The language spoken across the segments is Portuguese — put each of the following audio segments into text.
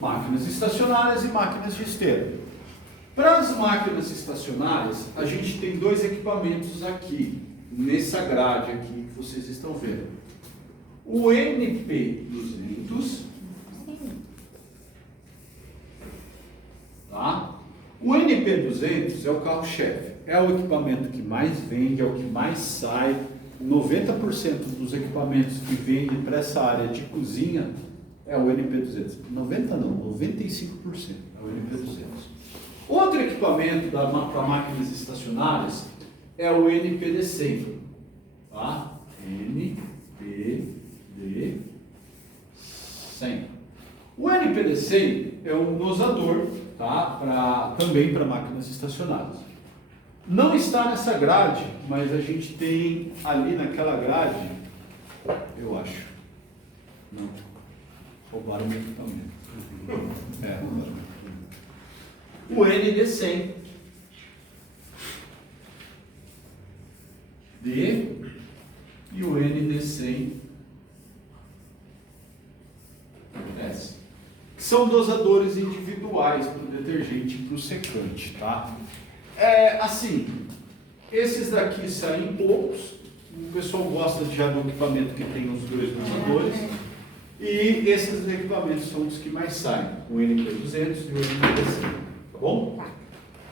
Máquinas estacionárias e máquinas de esteira. Para as máquinas estacionárias, a gente tem dois equipamentos aqui, nessa grade aqui que vocês estão vendo. O NP200, tá? O NP200 é o carro-chefe, é o equipamento que mais vende, é o que mais sai. 90% dos equipamentos que vendem para essa área de cozinha é o NP200. 90 não, 95% é o NP200. Outro equipamento para máquinas estacionárias é o NPD100. Tá? NPD100. O NPD100 é um dosador, tá? Também para máquinas estacionárias. Não está nessa grade, mas a gente tem ali naquela grade, eu acho. Não. Roubaram o meu equipamento. Roubaram. O ND100. D e o ND100 S. Que são dosadores individuais para o detergente e para o secante, tá? Assim, esses daqui saem poucos. O pessoal gosta já do equipamento que tem os dois dosadores. E esses equipamentos são os que mais saem, o NP200 e o NP100, tá bom?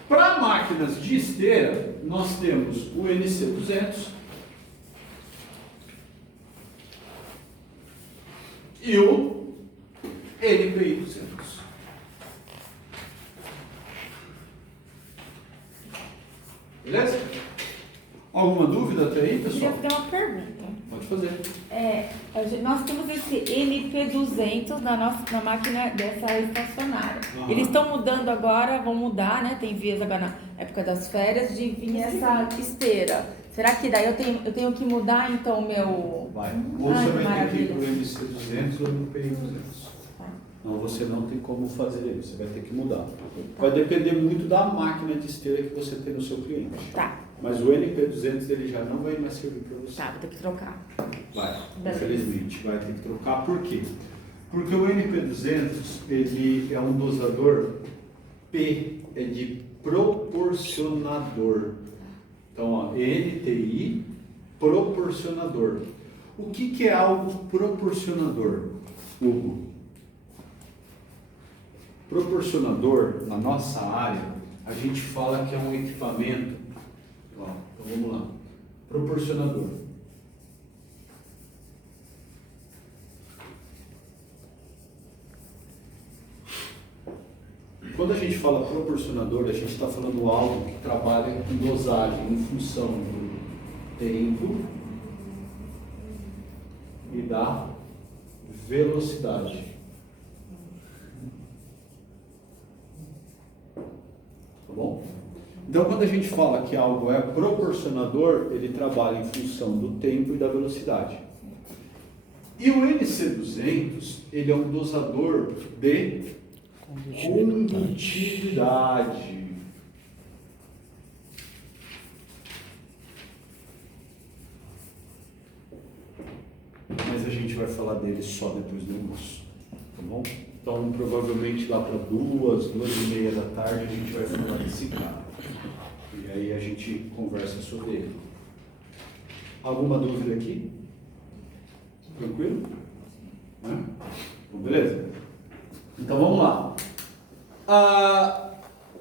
Para máquinas de esteira, nós temos o NC200 e o NPI200. Beleza? Alguma dúvida até aí, pessoal? Eu queria fazer uma pergunta. Pode fazer. Nós temos esse NP200 na máquina dessa estacionária. Uhum. Eles estão mudando agora, vão mudar, né? Tem vias agora na época das férias de vir essa esteira. Será que daí eu tenho que mudar então o meu... Vai. Ou você vai ter que ir maravilha. para o NC200 ou no PI200. Não, você não tem como fazer isso, você vai ter que mudar. Vai depender muito da máquina de esteira que você tem no seu cliente. Tá. Mas o NP200 ele já não vai mais servir para você. Tá, vou ter que trocar. Vai, Beleza. infelizmente, vai ter que trocar. Por quê? Porque o NP200 ele é um dosador P, é de proporcionador. Então, ó, NTI, proporcionador. O que é algo proporcionador, Hugo? Proporcionador, na nossa área, a gente fala que é um equipamento. Ó, então vamos lá. Proporcionador. Quando a gente fala proporcionador, a gente está falando algo que trabalha com dosagem em função do tempo e da velocidade. Tá bom? Então, quando a gente fala que algo é proporcionador, ele trabalha em função do tempo e da velocidade. E o NC200, ele é um dosador de condutividade. Mas a gente vai falar dele só depois do almoço, tá bom? Então, provavelmente lá para 2h30 da tarde, a gente vai falar desse cara. E aí a gente conversa sobre ele. Alguma dúvida aqui? Tranquilo? Né? Então, beleza? Então vamos lá.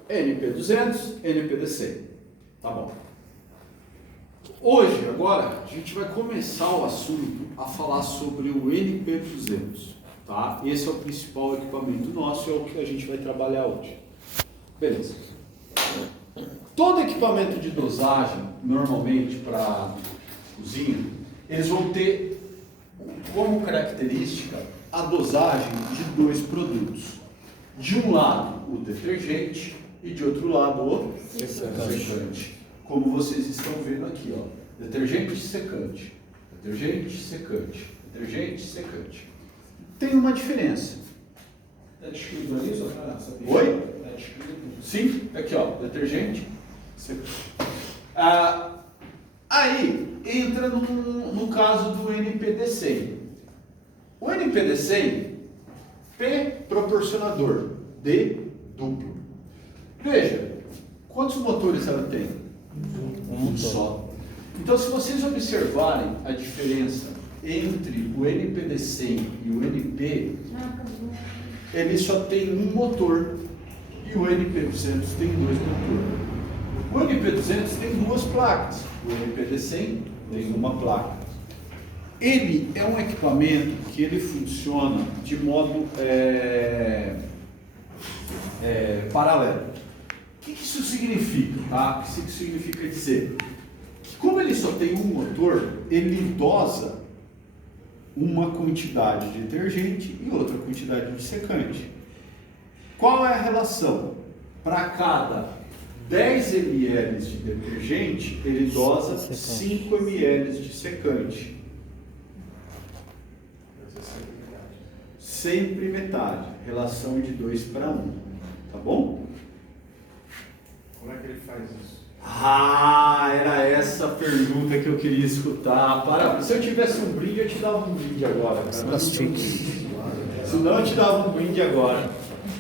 NP200, NPD100. Tá bom. Hoje, agora, a gente vai começar o assunto a falar sobre o NP200. Tá? Esse é o principal equipamento nosso e é o que a gente vai trabalhar hoje. Beleza. Todo equipamento de dosagem, normalmente para cozinha, eles vão ter como característica a dosagem de dois produtos. De um lado, o detergente e de outro lado, o secante. Como vocês estão vendo aqui, ó. Detergente e secante. Detergente, secante. Detergente, secante. Tem uma diferença. Está descrito ali, só para saber? Oi? Está descrito? Sim, aqui ó, detergente, secante. Aí entra no caso do NPD100. O NPD100, P proporcionador, D duplo. Veja, quantos motores ela tem? Um só. Então, se vocês observarem a diferença entre o NPD100 e o NP, ele só tem um motor e o NP200 tem dois motores. O NP200 tem duas placas, o NPD100 tem uma placa. Ele é um equipamento que ele funciona de modo paralelo. O que isso significa? Tá? O que isso significa dizer? Que como ele só tem um motor, ele dosa uma quantidade de detergente e outra quantidade de secante. Qual é a relação? Para cada 10 ml de detergente, ele dosa 5 ml de secante. Sempre metade, relação de 2 para 1, tá bom? Como é que ele faz isso? Ah, era essa a pergunta que eu queria escutar. Se eu tivesse um brinde, eu te dava um brinde agora, cara. Senão eu te dava um brinde agora.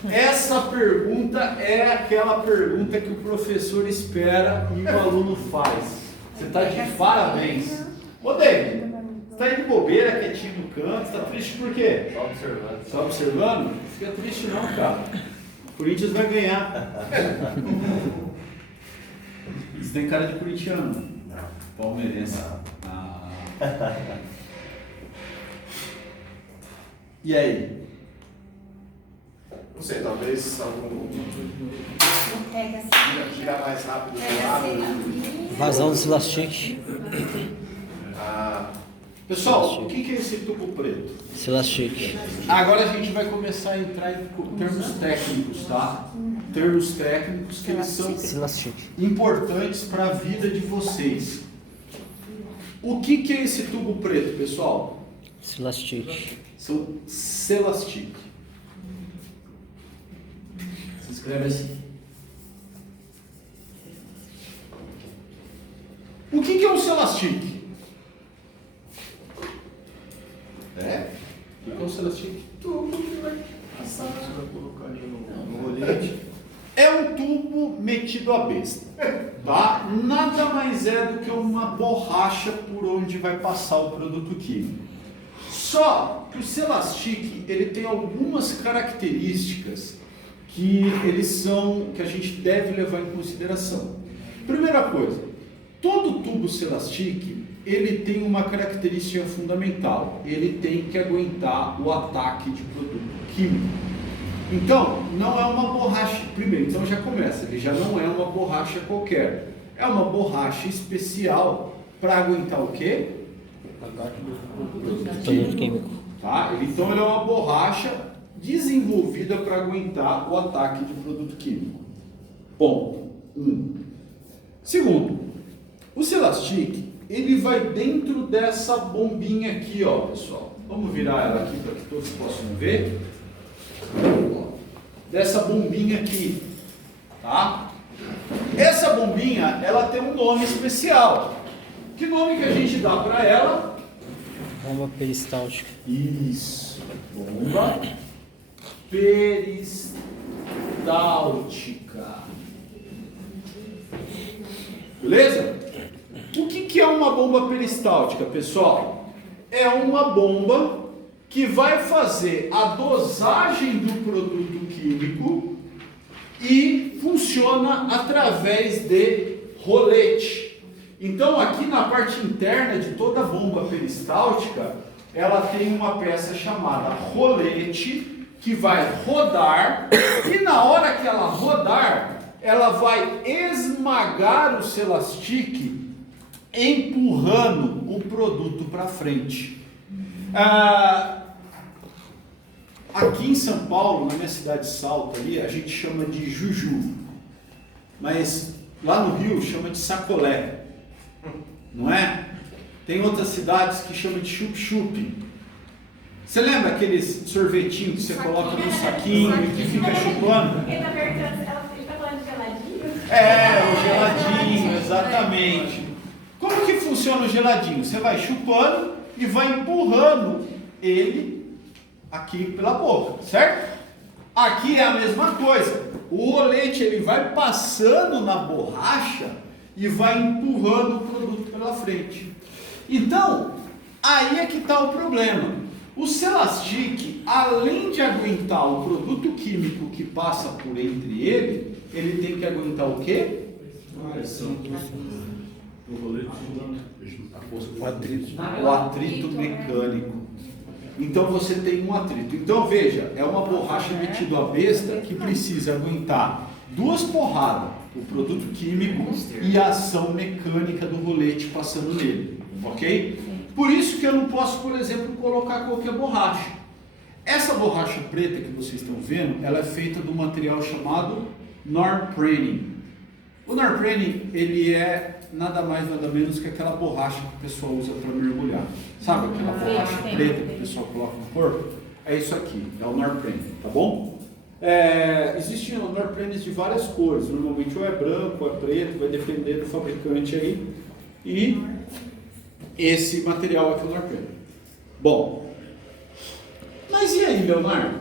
Essa pergunta é aquela pergunta que o professor espera e o aluno faz. Você está de parabéns. Ô, David, você está aí de bobeira, quietinho no canto, está triste por quê? Só observando. Só observando? Não fica triste não, cara. O Corinthians vai ganhar. Você tem cara de corintiano? Não. Palmeirense. Ah. E aí? Não sei, talvez algum Pega assim. gira mais rápido do Pega lado. assim. Vazão do Silastic. Ah, Pessoal, o que é esse tubo preto? Silastic. Agora a gente vai começar a entrar em termos técnicos, tá? Termos técnicos que eles são Silastic. importantes para a vida de vocês. O que é esse tubo preto, pessoal? Silastic. São Celastic. Se escreve assim. O que é um Celastic? O que é um Celastic? tubo que vai passar, você vai colocar ali no rolete. É um tubo metido a besta, tá? Nada mais é do que uma borracha por onde vai passar o produto químico. Só que o Celastic, ele tem algumas características que a gente deve levar em consideração. Primeira coisa, todo tubo Celastic, ele tem uma característica fundamental, ele tem que aguentar o ataque de produto químico. Então, não é uma borracha, primeiro, então já começa, ele já não é uma borracha qualquer, é uma borracha especial para aguentar o quê? Produto químico. Tá? Então ele é uma borracha desenvolvida para aguentar o ataque de produto químico. Ponto 1. Segundo, o Celastic, ele vai dentro dessa bombinha aqui, ó, pessoal. Vamos virar ela aqui para que todos possam ver. Dessa bombinha aqui, tá? Essa bombinha, ela tem um nome especial. Que nome que a gente dá para ela? Bomba peristáltica. Isso, bomba peristáltica. Beleza? O que é uma bomba peristáltica, pessoal? É uma bomba que vai fazer a dosagem do produto químico e funciona através de rolete. Então, aqui na parte interna de toda a bomba peristáltica, ela tem uma peça chamada rolete que vai rodar e na hora que ela rodar, ela vai esmagar o Celastic empurrando o produto para frente. Aqui em São Paulo, na minha cidade de Salto ali, a gente chama de juju, mas lá no Rio chama de sacolé, não é? Tem outras cidades que chamam de chup-chup. Você lembra aqueles sorvetinhos que você coloca no saquinho e que fica chupando? Ele tá perguntando, ela tá falando de geladinho? O geladinho, exatamente. Como que funciona o geladinho? Você vai chupando e vai empurrando ele aqui pela boca, certo? Aqui é a mesma coisa. O rolete ele vai passando na borracha e vai empurrando o produto pela frente. Então, aí é que está o problema. O Celastic, além de aguentar o produto químico que passa por entre ele tem que aguentar o quê? O atrito mecânico. Então você tem um atrito. Então veja, é uma borracha metida a besta que precisa aguentar duas porradas, o produto químico e a ação mecânica do rolete passando nele, ok? Por isso que eu não posso, por exemplo, colocar qualquer borracha. Essa borracha preta que vocês estão vendo, ela é feita de um material chamado Norprene. O Norprene, ele é nada mais, nada menos que aquela borracha que o pessoal usa para mergulhar. Sabe aquela borracha preta que o pessoal coloca no corpo? É isso aqui, é o Norprene, tá bom? Existem Norprenes de várias cores, normalmente ou é branco ou é preto, vai depender do fabricante aí. E esse material aqui é o Norprene. Bom, mas e aí, Leonardo?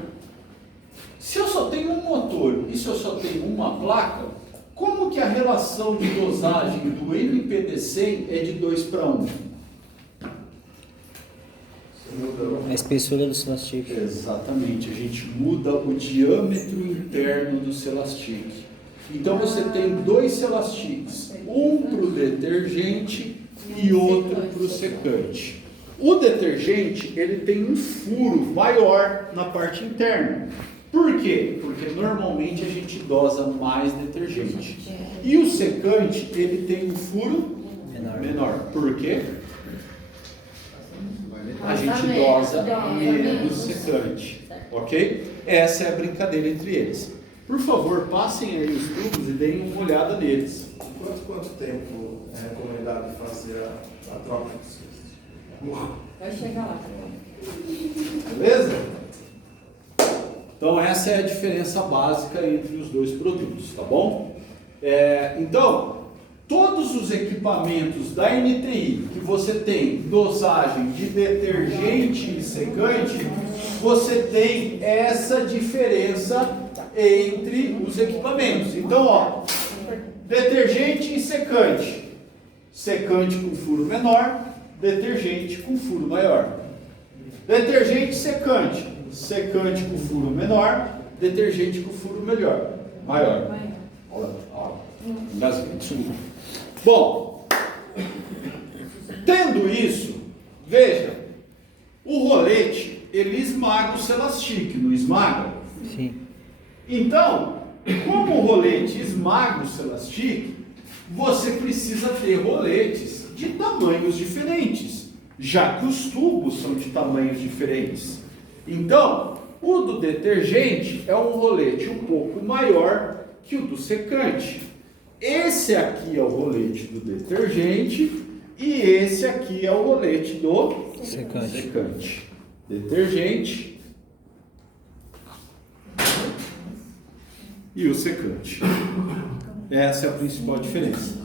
Se eu só tenho um motor e se eu só tenho uma placa, como que a relação de dosagem do NPD100 é de 2 para 1? A espessura do Celastic. Exatamente, a gente muda o diâmetro interno do Celastic. Então você tem dois Celastics, um para o detergente e outro para o secante. O detergente ele tem um furo maior na parte interna. Por quê? Porque normalmente a gente dosa mais detergente. E o secante ele tem um furo menor. Por quê? A gente dosa menos secante, ok? Essa é a brincadeira entre eles. Por favor, passem aí os tubos e deem uma olhada neles. Quanto tempo é recomendado fazer a troca? Vai chegar lá. Beleza? Então essa é a diferença básica entre os dois produtos, tá bom? Então, todos os equipamentos da NTI que você tem dosagem de detergente e secante, você tem essa diferença entre os equipamentos. Então, ó, detergente e secante. Secante com furo menor, detergente com furo maior. Detergente e secante. Secante com furo menor, detergente com furo maior. Bom, tendo isso, veja, o rolete, ele esmaga o Celastic, não esmaga? Sim. Então, como o rolete esmaga o Celastic, você precisa ter roletes de tamanhos diferentes, já que os tubos são de tamanhos diferentes. Então, o do detergente é um rolete um pouco maior que o do secante. Esse aqui é o rolete do detergente e esse aqui é o rolete do secante. Detergente e o secante. Essa é a principal diferença.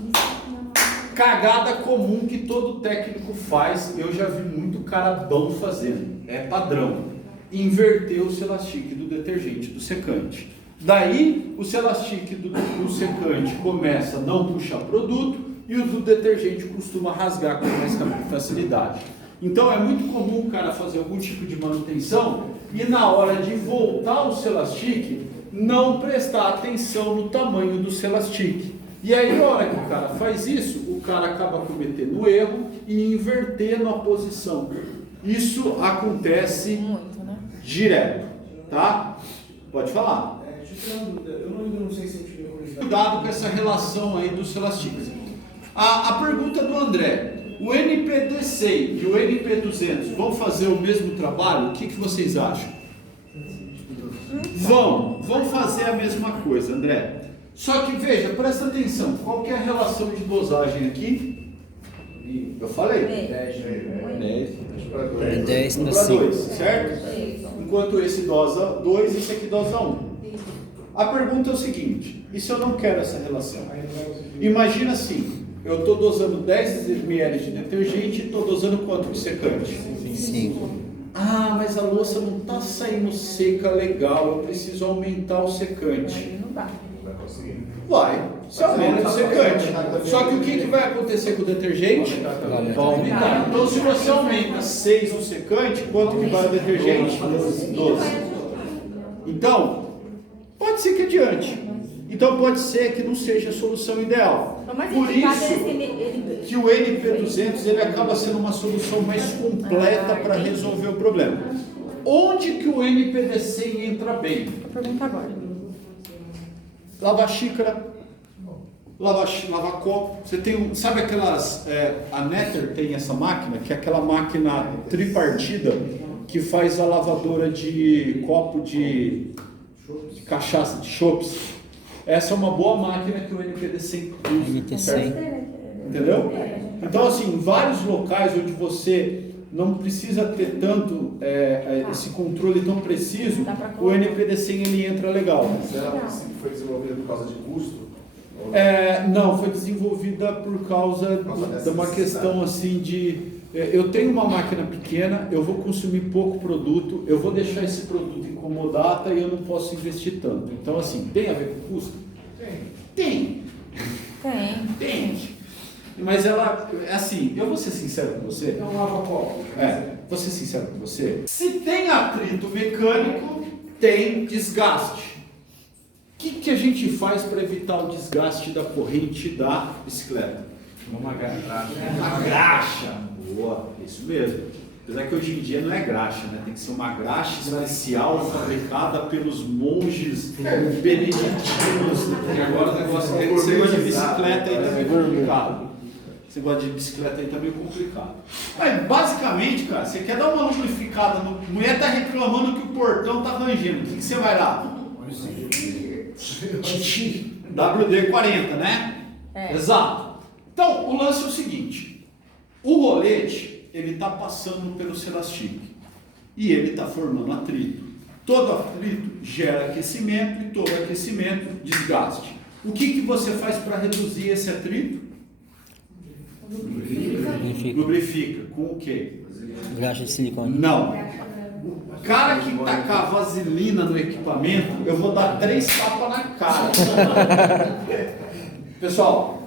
Cagada comum que todo técnico faz, eu já vi muito cara bom fazendo. É padrão. Inverter o Celastic do detergente do secante. Daí o Celastic do secante começa a não puxar produto e o do detergente costuma rasgar com mais facilidade. Então é muito comum o cara fazer algum tipo de manutenção e na hora de voltar o Celastic não prestar atenção no tamanho do Celastic. E aí na hora que o cara faz isso, o cara acaba cometendo erro e invertendo a posição. Isso acontece Muito, né? direto, tá? Pode falar. Eu não sei se a gente viu isso. Cuidado com essa relação aí dos Celastics. A pergunta do André: o NPD100 e o NP200 vão fazer o mesmo trabalho? O que vocês acham? Vão fazer a mesma coisa, André. Só que veja, presta atenção, qual que é a relação de dosagem aqui? Eu falei? 10. É 10 para para 5. 2, certo? Enquanto esse dosa 2, esse aqui dosa 1. A pergunta é o seguinte: e se eu não quero essa relação? Imagina assim, eu estou dosando 10 ml de detergente e estou dosando quanto de secante? 5. Ah, mas a louça não está saindo seca legal, eu preciso aumentar o secante. Aí não vai. Vai conseguir. Vai, você aumenta o secante. Só que o que vai acontecer com o detergente? Vai aumentar. Então, se você aumenta 6 o secante, quanto que vai o detergente? 12. Então, pode ser que adiante. Então, pode ser que não seja a solução ideal. Por isso que o NP200 ele acaba sendo uma solução mais completa para resolver o problema. Onde que o NPD100 entra bem? Vou perguntar agora. Lavar xícara, lavar copo. Você tem sabe aquelas, a Netter tem essa máquina, que é aquela máquina tripartida que faz a lavadora de copo de cachaça, de chopps. Essa é uma boa máquina que o NPD100 usa. NT100. Entendeu? Então, assim, em vários locais onde você não precisa ter tanto esse controle tão preciso, o NPD100 ele entra legal. Será que foi desenvolvida por causa de custo? Não, foi desenvolvida por causa de uma questão assim de... eu tenho uma máquina pequena, eu vou consumir pouco produto, eu vou deixar esse produto incomodata e eu não posso investir tanto. Então, assim, tem a ver com custo? Tem. Mas ela, assim, eu vou ser sincero com você. Não lava copo. Vou ser sincero com você. Se tem atrito mecânico, tem desgaste. O que a gente faz para evitar o desgaste da corrente da bicicleta? Uma graxa. Uma graxa. Boa, isso mesmo. Apesar que hoje em dia não é graxa, né? Tem que ser uma graxa especial fabricada pelos monges beneditinos. E agora o negócio de bicicleta aí tá meio complicado. Esse negócio de bicicleta aí tá meio complicado. Mas basicamente, cara, você quer dar uma lubrificada, a mulher tá reclamando que o portão tá rangendo. O que você vai lá? WD-40, né? Exato. Então, o lance é o seguinte. O rolete, ele está passando pelo Celastic e ele está formando atrito. Todo atrito gera aquecimento e todo aquecimento desgaste. O que você faz para reduzir esse atrito? Lubrifica. Com o quê? Graxa de silicone. Não. O cara que tacar vaselina no equipamento, eu vou dar 3 tapas na cara. Pessoal,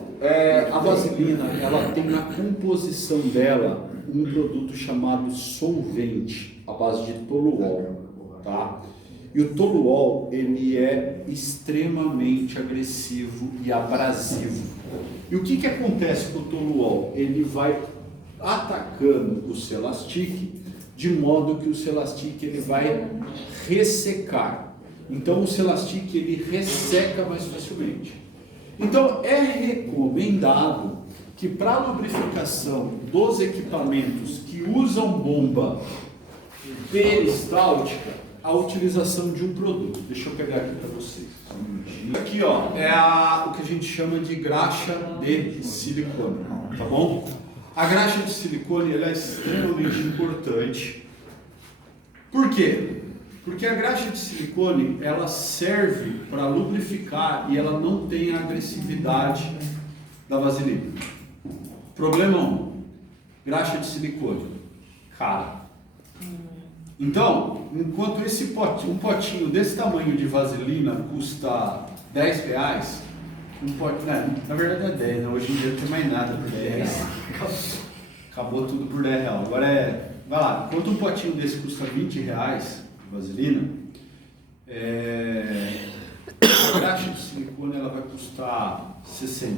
a vaselina, ela tem na composição dela um produto chamado solvente, à base de toluol, tá? E o toluol, ele é extremamente agressivo e abrasivo. E o que acontece com o toluol? Ele vai atacando o Celastic de modo que o Celastic ele vai ressecar. Então o Celastic ele resseca mais facilmente. Então é recomendado que para a lubrificação dos equipamentos que usam bomba peristáltica, a utilização de um produto. Deixa eu pegar aqui para vocês. Aqui ó, o que a gente chama de graxa de silicone, tá bom? A graxa de silicone ela é extremamente importante. Por quê? Porque a graxa de silicone ela serve para lubrificar e ela não tem a agressividade da vaselina. Problema 1. Graxa de silicone. Cara. Então, enquanto um potinho desse tamanho de vaselina custa R$10, na verdade é 10, né? Hoje em dia não tem mais nada por 10. Acabou tudo por R$10. Agora vai lá, enquanto um potinho desse custa R$20 de vaselina, a graxa de silicone ela vai custar 60.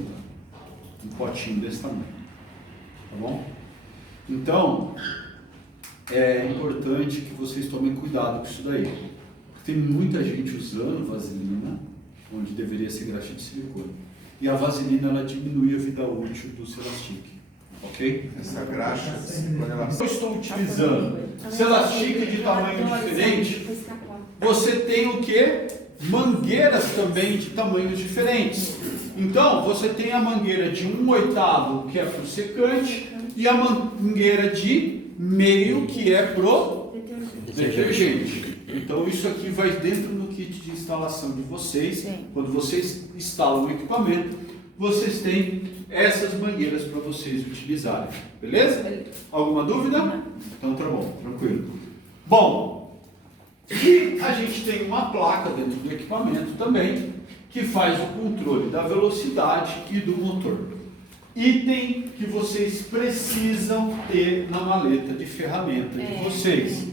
Um potinho desse tamanho. Tá bom? Então, é importante que vocês tomem cuidado com isso daí. Tem muita gente usando vaselina onde deveria ser graxa de silicone. E a vaselina ela diminui a vida útil do Celastic. Ok? Essa graxa de silicone ela... Eu estou utilizando Celastic de tamanho diferente. Você tem o que? Mangueiras também de tamanhos diferentes. Então, você tem a mangueira de 1/8 que é para o secante e a mangueira de meio que é pro detergente. Então isso aqui vai dentro do kit de instalação de vocês. Sim. Quando vocês instalam o equipamento, vocês têm essas mangueiras para vocês utilizarem. Beleza? Alguma dúvida? Então tá bom, tranquilo. Bom, e a gente tem uma placa dentro do equipamento também que faz o controle da velocidade e do motor. Item que vocês precisam ter na maleta de ferramenta de vocês.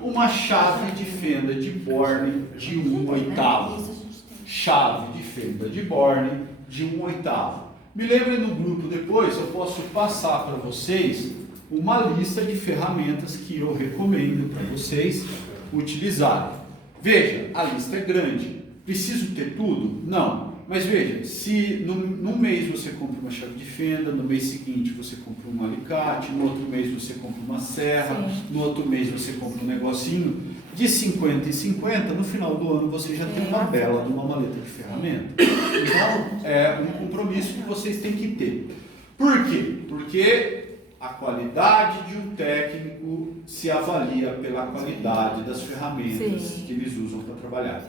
Uma chave de fenda de Borne de 1/8. Chave de fenda de Borne de 1/8. Me lembrem no grupo depois, eu posso passar para vocês uma lista de ferramentas que eu recomendo para vocês utilizarem. Veja, a lista é grande. Preciso ter tudo? Não. Mas veja, se num mês você compra uma chave de fenda, no mês seguinte você compra um alicate, no outro mês você compra uma serra, no outro mês você compra um negocinho, de 50 em 50, no final do ano você já tem uma bela de uma maleta de ferramenta. Então, é um compromisso que vocês têm que ter. Por quê? Porque a qualidade de um técnico se avalia pela qualidade das ferramentas que eles usam para trabalhar.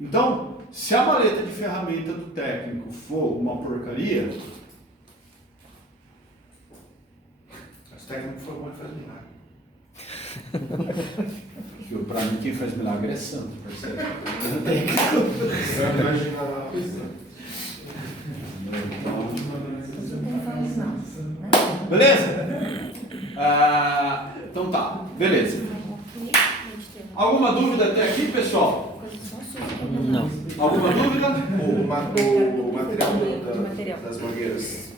Então, se a maleta de ferramenta do técnico for uma porcaria, Os técnicos foram bons de fazer milagre. para mim quem faz milagre é santo, percebe? Você vai imaginar lá. Beleza? Então tá, beleza. Alguma dúvida até aqui, pessoal? Não. Alguma dúvida? O material das mangueiras.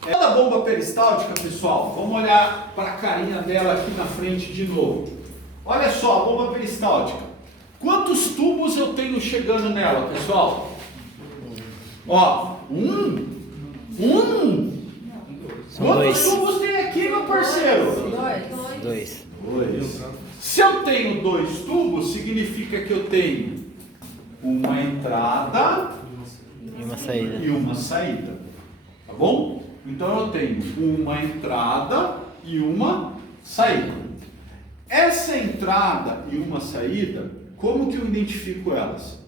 Toda bomba peristáltica, pessoal, vamos olhar para a carinha dela aqui na frente de novo. Olha só, a bomba peristáltica. Quantos tubos eu tenho chegando nela, pessoal? Ó, São Quantos 2. tubos tem aqui, meu parceiro? 2. Se eu tenho 2 tubos, significa que eu tenho uma entrada E uma saída. e uma saída. Tá bom? Então eu tenho uma entrada e uma saída. Essa entrada e uma saída, como que eu identifico elas?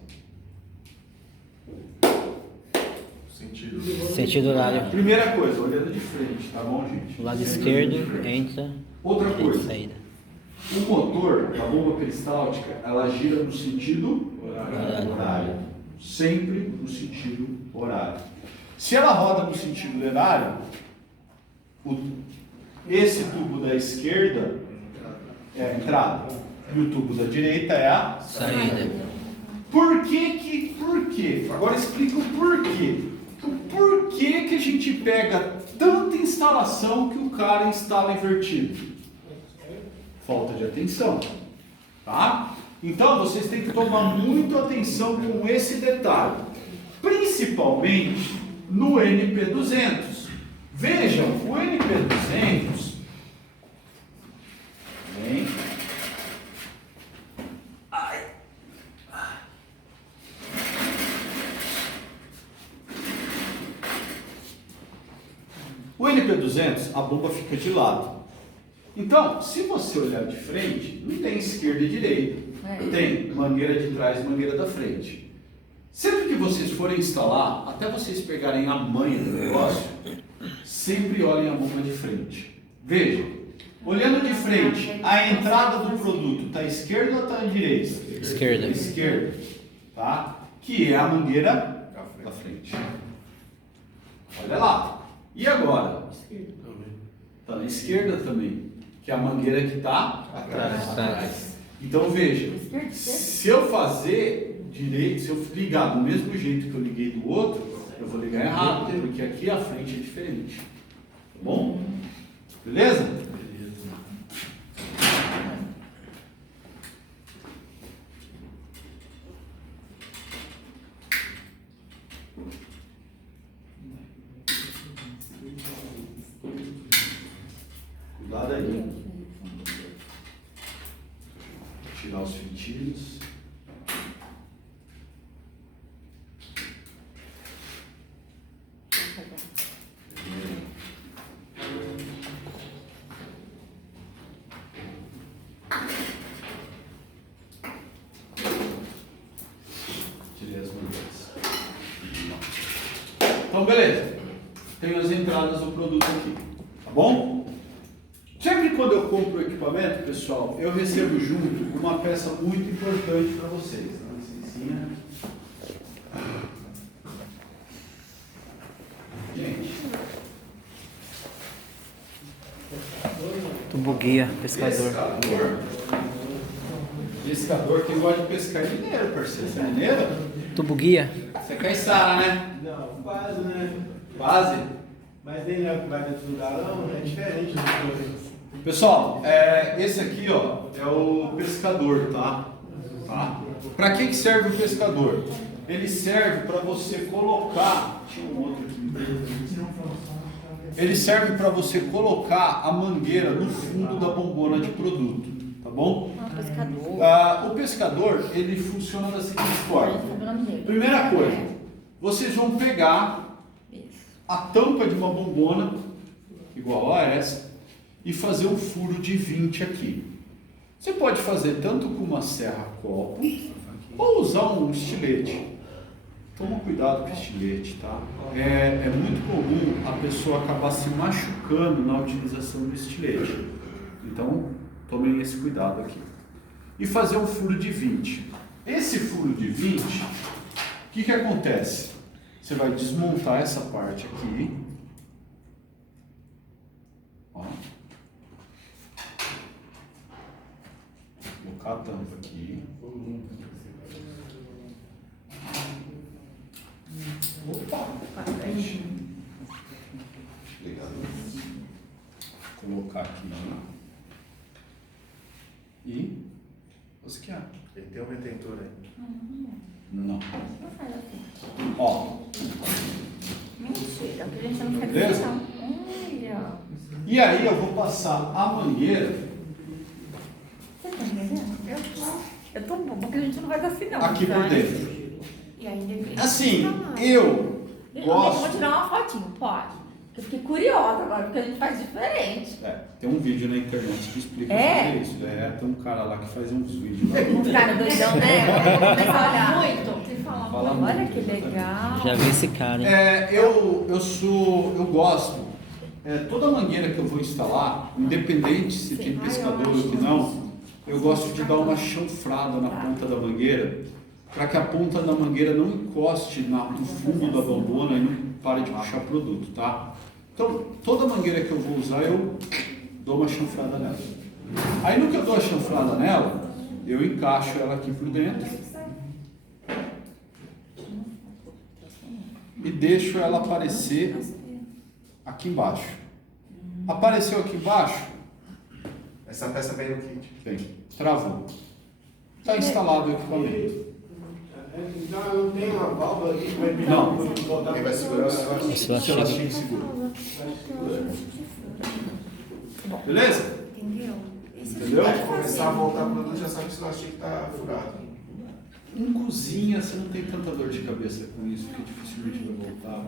Sentido horário. Primeira coisa, olhando de frente, tá bom, gente? O lado esquerdo entra. Outra coisa, Saída. o motor da bomba peristáltica, ela gira no sentido horário. Sempre no sentido horário. Se ela roda no sentido horário, esse tubo da esquerda é a entrada e o tubo da direita é a Saída. Por quê? Agora explica o porquê. O porquê que a gente pega tanta instalação que o cara instala invertido? Falta de atenção, tá? Então vocês têm que tomar muito atenção com esse detalhe, principalmente no NP200. Vejam, o NP200 vem. O NP200, a bomba fica de lado. Então, se você olhar de frente, não tem esquerda e direita. Tem mangueira de trás e mangueira da frente. Sempre que vocês forem instalar, até vocês pegarem a manha do negócio, sempre olhem a bomba de frente. Vejam, olhando de frente, a entrada do produto está à esquerda ou está à direita? Esquerda. Esquerda, tá? Que é a mangueira da frente. Olha lá. E agora? Está na esquerda também, que é a mangueira que está atrás. Então veja, se eu fazer direito, se eu ligar do mesmo jeito que eu liguei do outro, eu vou ligar errado, porque aqui a frente é diferente. Tá bom? Beleza? Cuidado aí. Tirar os fitilhos. Tirei as mangueiras. Então, beleza. Tenho as entradas do produto aqui. Tá bom? Sempre quando eu compro o equipamento, pessoal, eu recebo junto uma peça muito importante para vocês. Dá uma licencinha. Gente. Tubo guia, pescador. Pescador, quem gosta de pescar é mineiro, parceiro. Você é mineiro? Tubo guia. Você é caiçara, né? Não, quase, né? Quase. Mas nem é o que vai dentro do galão, é diferente das coisas. Pessoal, esse aqui ó, é o pescador, tá? Para que serve o pescador? Ele serve para você colocar. Tinha um outro aqui. Ele serve para você colocar a mangueira no fundo da bombona de produto, tá bom? Pescador. O pescador, ele funciona da seguinte forma. Primeira coisa, vocês vão pegar a tampa de uma bombona, igual a essa, e fazer um furo de 20 aqui. Você pode fazer tanto com uma serra copo, ou usar um estilete. Toma cuidado com o estilete, tá? É muito comum a pessoa acabar se machucando na utilização do estilete. Então, tomem esse cuidado aqui. E fazer um furo de 20. Esse furo de 20, o que acontece? Você vai desmontar essa parte aqui. Ó. Colocar a tampa aqui. Opa! Colocar aqui e rosquear. Ele tem um retentor aí. Não. Não faz assim. Ó. Mentira, porque a gente não quer Beleza? não. Olha. E aí eu vou passar a mangueira Você tá entendendo? Eu tô boba, porque a gente não vai dar assim não. aqui por sabe? dentro. E aí deveria. Assim, funcionar. eu Eu gosto. vou tirar uma fotinho, pode? Eu fiquei curiosa agora, porque a gente faz diferente. Tem um vídeo na internet que explica sobre isso. Tem um cara lá que faz uns vídeos lá. Um cara doidão, né? Vamos começar a olhar. Muito. Você fala Fala muito. Olha que legal. Já vi esse cara, hein? Eu gosto. Toda mangueira que eu vou instalar, independente se tem pescador ou que não, eu gosto de dar uma chanfrada na ponta da mangueira, para que a ponta da mangueira não encoste no fundo da bombona e não pare de puxar produto, tá? Então, toda mangueira que eu vou usar, eu dou uma chanfrada nela. Aí no que eu dou a chanfrada nela, eu encaixo ela aqui por dentro e deixo ela aparecer aqui embaixo. Apareceu aqui embaixo? Essa peça vem no kit. Bem, travou. Está instalado o equipamento. Então não tem uma válvula aqui que vai virar Não. botar. Quem vai segurar o negócio? Esse eu Esse achei. elastinho segura. Beleza? Entendeu? Entendeu? Vai começar a voltar o produto, já sabe que esse elástico está furado. Em cozinha você não tem tanta dor de cabeça com isso, porque dificilmente vai voltar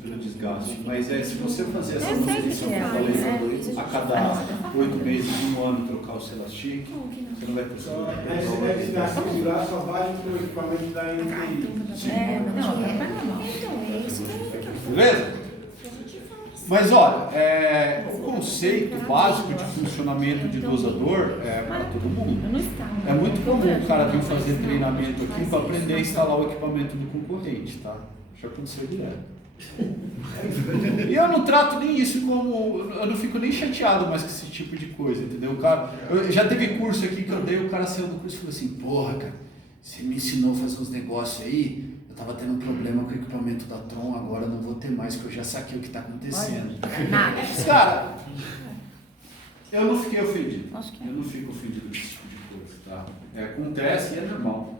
pelo desgaste. Mas se você fazer essa Eu sei manutenção que que eu é, falei, a cada 8 meses, 1 ano trocar o elastico, você não vai precisar. Esse elástico segurar só vale para o equipamento da NTI. Não, não vai normal. Então, é isso que Beleza? Mas olha, o conceito básico de funcionamento de dosador é para todo mundo. Eu não estava. É muito comum o cara vir fazer treinamento aqui para aprender a instalar o equipamento do concorrente, tá? Já aconteceu direto. E eu não trato nem isso como. Eu não fico nem chateado mais com esse tipo de coisa, entendeu? O cara, já teve curso aqui que eu dei, o cara saiu do curso e falou assim: porra, cara, você me ensinou a fazer uns negócios aí. Eu tava tendo um problema com o equipamento da Tron, agora não vou ter mais, porque eu já saquei o que tá acontecendo. Nada. Cara, eu não fiquei ofendido. Acho que é. Eu não fico ofendido com esse tipo de coisa, tá? Acontece e é normal.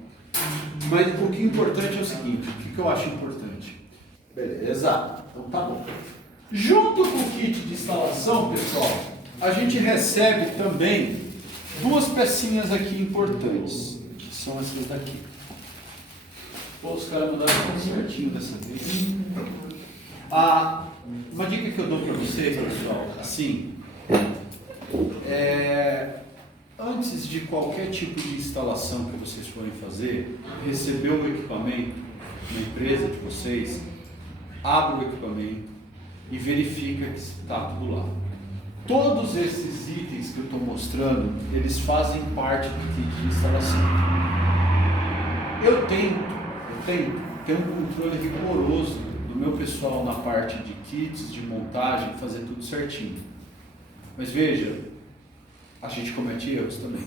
Mas o que é importante é o seguinte: o que eu acho importante? Beleza, então tá bom. Junto com o kit de instalação, pessoal, a gente recebe também 2 pecinhas aqui importantes, que são essas daqui. Pô, os caras mandaram tudo certinho dessa vez. Uma dica que eu dou para vocês, pessoal, assim, antes de qualquer tipo de instalação que vocês forem fazer, receber o equipamento na empresa de vocês, abra o equipamento e verifica que está tudo lá. Todos esses itens que eu estou mostrando, eles fazem parte do kit de instalação. Eu tento ter um controle rigoroso do meu pessoal na parte de kits, de montagem, fazer tudo certinho. Mas veja, a gente comete erros também,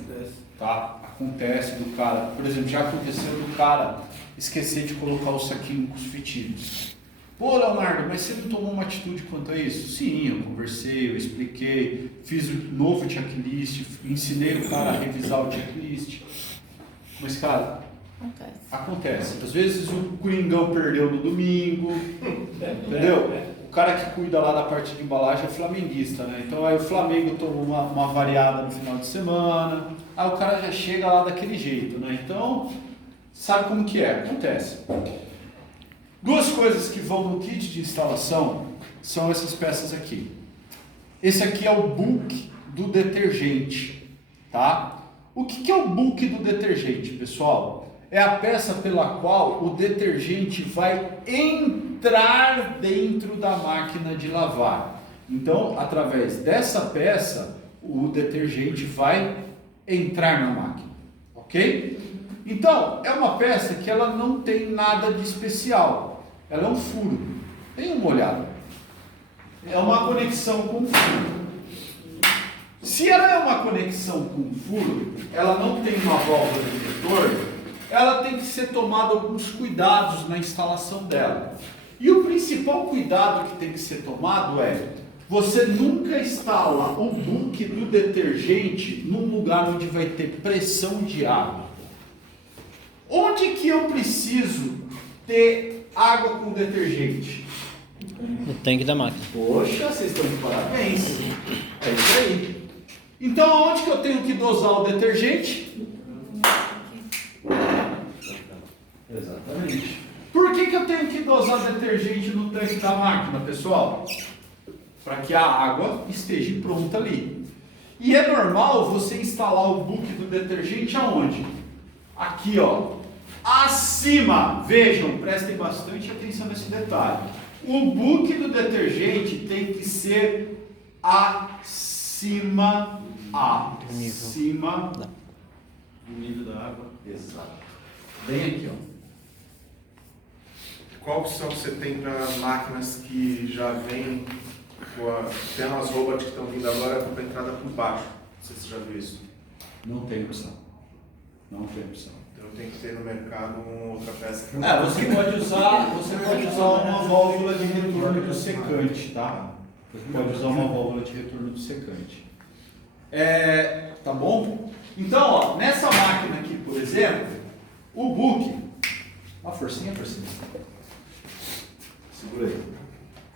tá? Acontece do cara, por exemplo, já aconteceu do cara esquecer de colocar o saquinho com os fitilhos. Pô, Leonardo, mas você não tomou uma atitude quanto a isso? Sim, eu conversei, eu expliquei, fiz um novo checklist, ensinei o cara a revisar o checklist. Mas, cara, acontece. Às vezes o Coringão perdeu no domingo, entendeu? O cara que cuida lá da parte de embalagem é flamenguista, né? Então aí o Flamengo tomou uma variada no final de semana, aí o cara já chega lá daquele jeito, né? Então, sabe como que é? Acontece. Duas coisas que vão no kit de instalação são essas peças aqui. Esse aqui é o book do detergente, tá? O que é o book do detergente, pessoal? É a peça pela qual o detergente vai entrar dentro da máquina de lavar. Então, através dessa peça, o detergente vai entrar na máquina, ok? Então, é uma peça que ela não tem nada de especial. Ela é um furo. Dê uma olhada. É uma conexão com furo. Se ela é uma conexão com furo, ela não tem uma válvula de retorno, ela tem que ser tomada alguns cuidados na instalação dela. E o principal cuidado que tem que ser tomado é: você nunca instala o book do detergente num lugar onde vai ter pressão de água. Onde que eu preciso ter água com detergente? No tanque da máquina. Poxa, vocês estão de parabéns. É isso aí. Então, onde que eu tenho que dosar o detergente? Exatamente. Por que eu tenho que dosar detergente no tanque da máquina, pessoal? Para que a água esteja pronta ali. E é normal você instalar o book do detergente aonde? Aqui, ó. Acima. Vejam, prestem bastante atenção nesse detalhe. O book do detergente tem que ser acima O nível da água. Exato. Bem aqui, ó. Qual opção você tem para máquinas que já vêm tem umas robots que estão vindo agora com a entrada por baixo? Não sei se você já viu isso. Não tem opção. Não tem opção. Então tem que ter no mercado uma outra peça. Você pode usar uma válvula de retorno do secante, tá? Você pode usar uma válvula de retorno do secante. Tá bom? Então, ó, nessa máquina aqui, por exemplo, o book. Forcinha. Segura aí.